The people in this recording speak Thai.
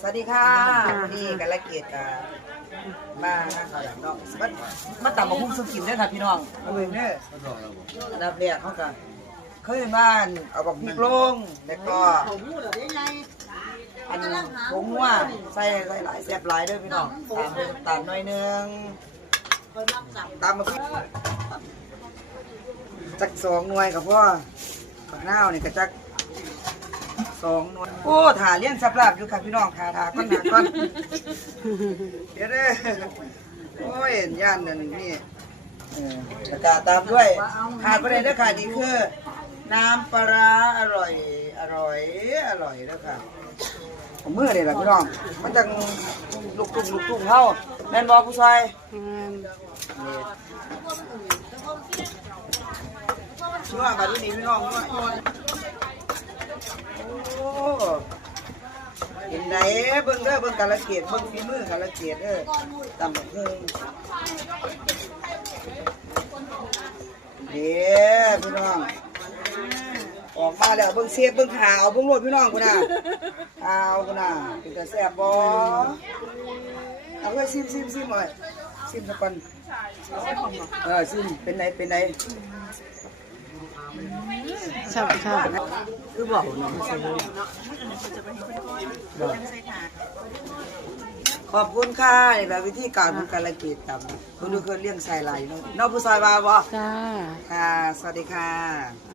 สวัสดีค่ะนี่กันละเกียรติมาเขาหลังเนาะมาต่ำมาพุ่งสุกินด้วยค่ะพี่น้องเอาเลยเนี่ยนับเรียกเขากันเคยบ้านเอาบักพริกลงแล้วก็อันผงว่าใส่หลายแซ่บหลายด้วยพี่น้องตามด้วยน้ำตาลหน่อยนึงตามมาพริกจัก2 หน่วยกับพ่อผักหน้าวนี่ก็จัก2 หน่วยโอ้ถ่าเลี้ยงสับลาบอยู่ค่ะพี่น้องถ่าก้อนหนาก้อนเดี๋ยวเด้อโอ้ยย่านนั่นนี่แล้วก็ตามด้วยขาดประเด็นเด้อค่ะนี่คือน้ำปลาร้าอร่อยแล้วค่ะผมมือเลยล่ะพี่น้องมันจังลูกตุ้งเฮาแม่นบ่ผู้ชายชื่อว่าบัดนี้พี่น้องว่าโอ้เห็นไหนเบิ่งเด้อเบิ่งกาลเกตเบิ่งฝีมือกาลเกตเด้อตำบักหุ่งเด้อพี่น้องออกมาแล้วเบิ่งเสียบเบิ่งขาวเบิ่งรถพี่น้องกูน่ะเอากูน่ะเป็นตาแซ่บบ่เอาไว้ซิมหน่อยซิมสักก่อนซิมเป็นไหนชอบคือบอกเนาะขอบคุณค่ะนี่แบบวิธีการของการละเกียรติต่ำคุณดูเคยเลี้ยงใส่ไหลเนาะผู้ซอยมาบ่จ้าค่ะสวัสดีค่ะ